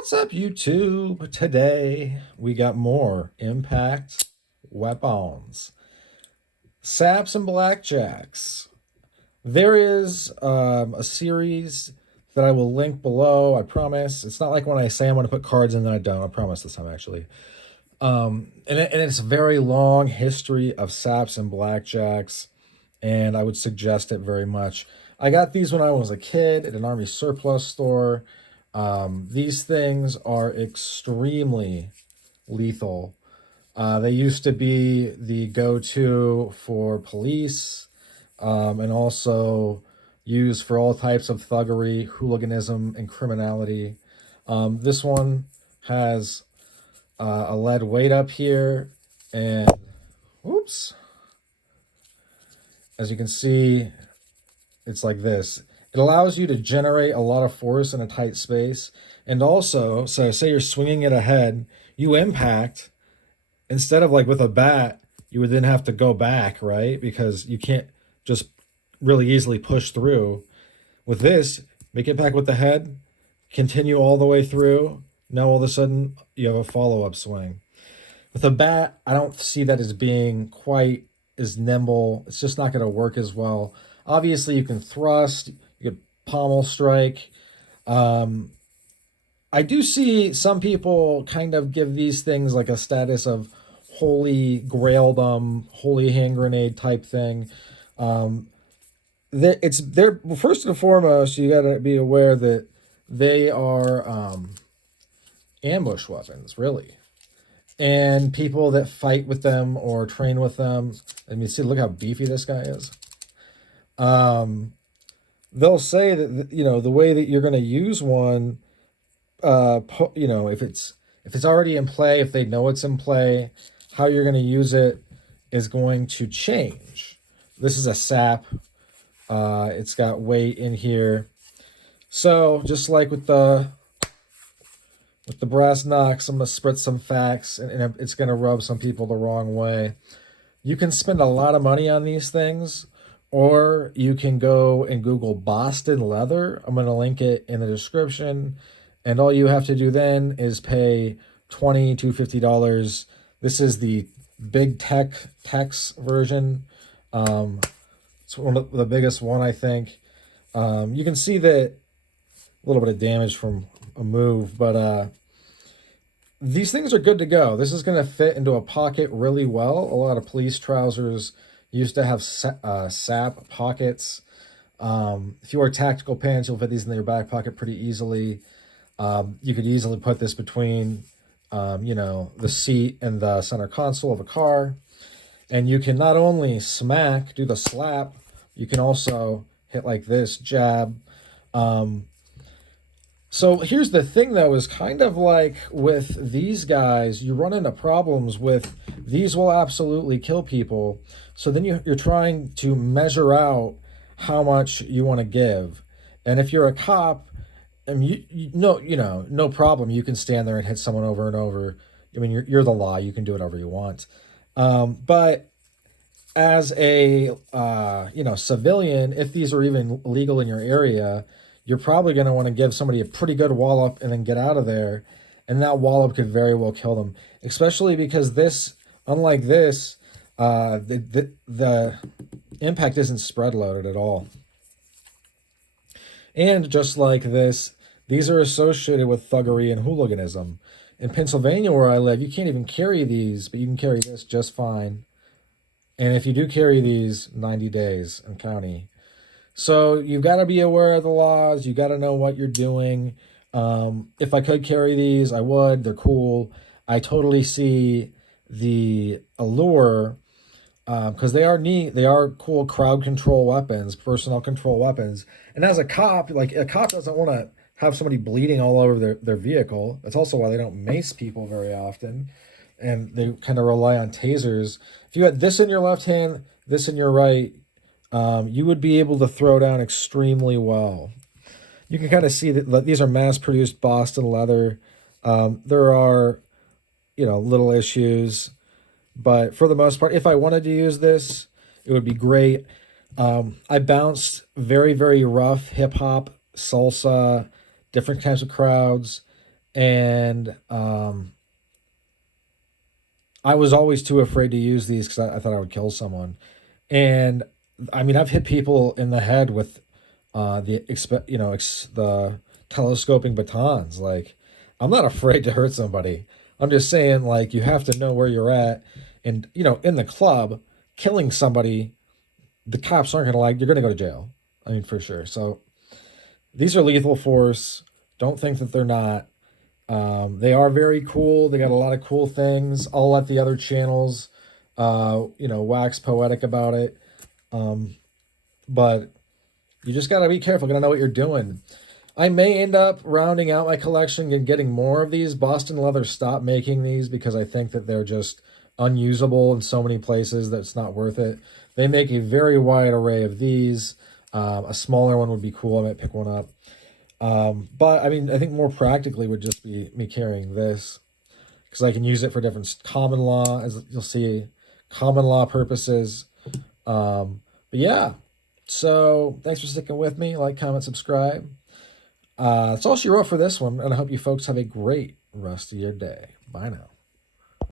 What's up, YouTube? Today we got more impact weapons. Saps and Blackjacks. There is a series that I will link below, I promise. It's not like when I say I'm going to put cards in, then I don't. I promise this time, actually. And it's a very long history of Saps and Blackjacks, and I would suggest it very much. I got these when I was a kid at an Army surplus store. These things are extremely lethal. They used to be the go-to for police, and also used for all types of thuggery, hooliganism, and criminality. This one has a lead weight up here, and whoops, as you can see, it's like this. It allows you to generate a lot of force in a tight space. And also, so say you're swinging it ahead, you impact, instead of like with a bat, you would then have to go back, right? Because you can't just really easily push through. With this, make impact with the head, continue all the way through. Now all of a sudden, you have a follow-up swing. With a bat, I don't see that as being quite as nimble. It's just not going to work as well. Obviously, you can thrust, you could pommel strike. I do see some people kind of give these things like a status of holy graildom, holy hand grenade type thing. They're well, first and foremost, you got to be aware that they are ambush weapons, really. And people that fight with them or train with them, I mean, see, look how beefy this guy is. They'll say that the way that you're going to use one, if it's already in play, if they know it's in play, how you're going to use it is going to change. This is a sap. It's got weight in here. So just like with the brass knucks, I'm going to spit some facts, and it's going to rub some people the wrong way. You can spend a lot of money on these things, or you can go and Google Boston leather. I'm going to link it in the description. And all you have to do then is pay $20 to $50. This is the big Tex version. It's one of the biggest one, I think. You can see that a little bit of damage from a move, but these things are good to go. This is going to fit into a pocket really well. A lot of police trousers used to have sap pockets. If you wear tactical pants, you'll fit these in your back pocket pretty easily. You could easily put this between, the seat and the center console of a car. And you can not only do the slap, you can also hit like this, jab. So here's the thing, though, is kind of like with these guys, you run into problems with these will absolutely kill people. So then you're trying to measure out how much you want to give. And if you're a cop, no problem. You can stand there and hit someone over and over. I mean, you're the law. You can do whatever you want. But as a civilian, if these are even legal in your area, you're probably going to want to give somebody a pretty good wallop and then get out of there. And that wallop could very well kill them, especially because this, unlike this, the impact isn't spread loaded at all. And just like this, these are associated with thuggery and hooliganism. In Pennsylvania, where I live, you can't even carry these, but you can carry this just fine. And if you do carry these, 90 days in county. So you've got to be aware of the laws. You got to know what you're doing. If I could carry these, I would. They're cool. I totally see the allure, because they are neat. They are cool crowd control weapons, personnel control weapons. And as a cop, like a cop doesn't want to have somebody bleeding all over their vehicle. That's also why they don't mace people very often. And they kind of rely on tasers. If you had this in your left hand, this in your right, you would be able to throw down extremely well. You can kind of see that these are mass-produced Boston leather. There are, little issues. But for the most part, if I wanted to use this, it would be great. I bounced very, very rough hip-hop, salsa, different kinds of crowds. And I was always too afraid to use these because I thought I would kill someone. And I mean, I've hit people in the head with the telescoping batons. Like, I'm not afraid to hurt somebody. I'm just saying, like, you have to know where you're at. And, in the club, killing somebody, the cops aren't going to like, you're going to go to jail. I mean, for sure. So these are lethal force. Don't think that they're not. They are very cool. They got a lot of cool things. I'll let the other channels, wax poetic about it. Um, but you just got to be careful. Got to know what you're doing. I may end up rounding out my collection and getting more of these. Boston Leather stopped making these because I think that they're just unusable in so many places that it's not worth it. They make a very wide array of these. A smaller one would be cool. I might pick one up. But I mean, I think more practically would just be me carrying this because I can use it for different common law, as you'll see, common law purposes. But yeah, so thanks for sticking with me. Like, comment, subscribe. That's all she wrote for this one, and I hope you folks have a great rest of your day. Bye now.